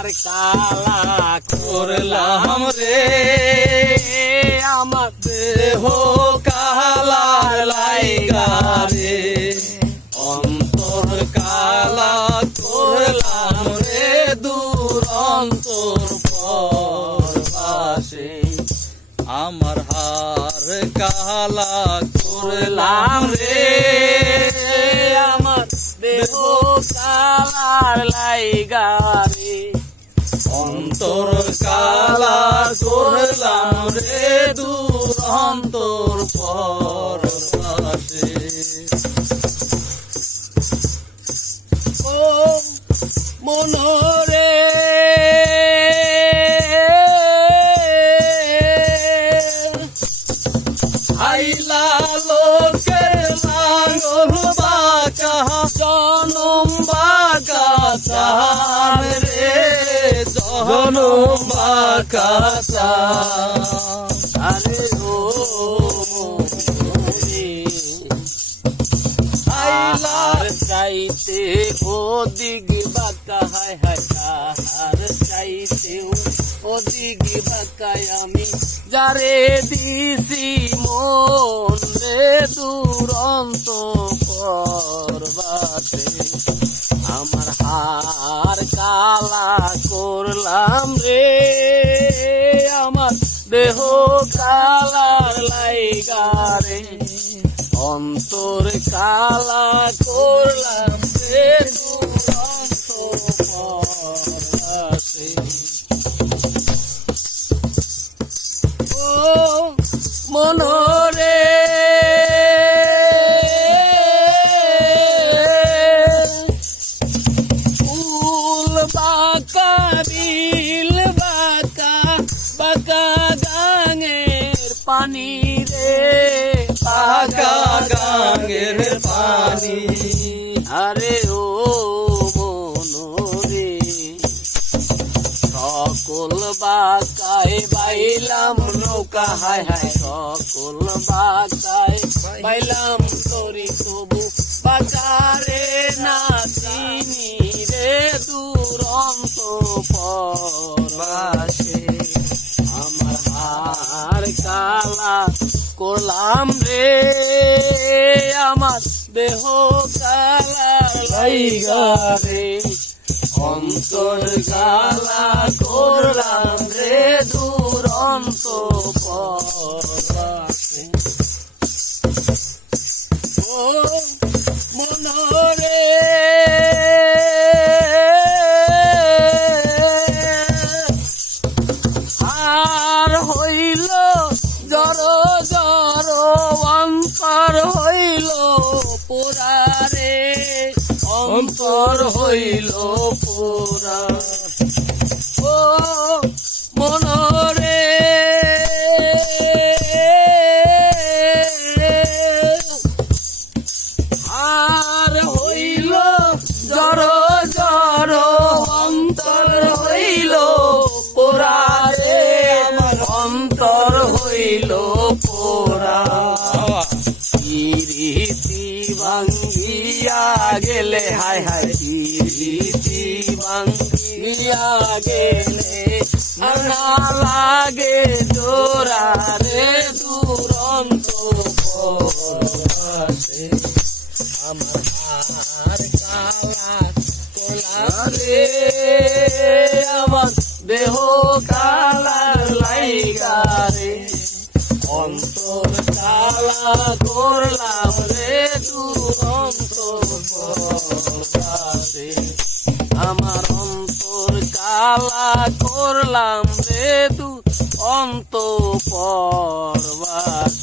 আর কালা করলাম রে আমার দেহ কালা লাইগা রে অন্তর কালা করলাম রে দুরন্তর পরবাসে আমার হার কালা করলাম রে আমার দেহ কালার লাইগা রে অন্তর কালা করলাম রে দুরন্তর পরবাসে ও মনরে আইলা লোকের লাঙ্গল বাঁকা জনম বাঁকা চান রে জনম বাঁকা চান আরে ও আইলার চাইতে ওদিক বাঁকা হায় হায় আর চাইতে ওদিক বাঁকায় আমি যারে দিছি মন রে দুরন্ত পরবাসে আমার হার কালা করলাম রে আমার দেহ কালার লাইগা রে অন্তর কালা করলাম রে দুরন্ত পরবাসে ও মনরে ফুল বাঁকা বিল বাঁকা বাঁকা গাঙের পানি রে বাঁকা গাঙের পানি আরে ও মনরে সকল বাঁকায় বাইলাম নৌকা হায় হায় সকল বাঁকায় বাইলাম তরি তবু বাঁকারে না চিনি রে দুরন্ত পরবাসে আমার হার কালা করলাম রে আমার দেহ কালা লাইগা রে অন্তর কালা করলাম রে দুরন্ত পরবাসে ও মনরে আর হইল জড় জড় অন্তর হইল পোড়া রে অন্তর হইল পোড়া ও মনরে আর হইল জড় জড় অন্তর হইল পোড়া রে আমার অন্তর হইল পোড়া রীতি ভাঙ্গিয়া গেলে হায় হায় রীতি ভাঙ্গিয়া গেলে না লাগে জোড়া রে দুরন্ত পরবাসে আমার হার কালা কোলা রে আমার দেহ কালা লাইগা রে অন্তর কালা করলাম রে দুরন্ত পরবাসে আমার অন্তর কালা করলাম রে দুরন্ত পরবাসে।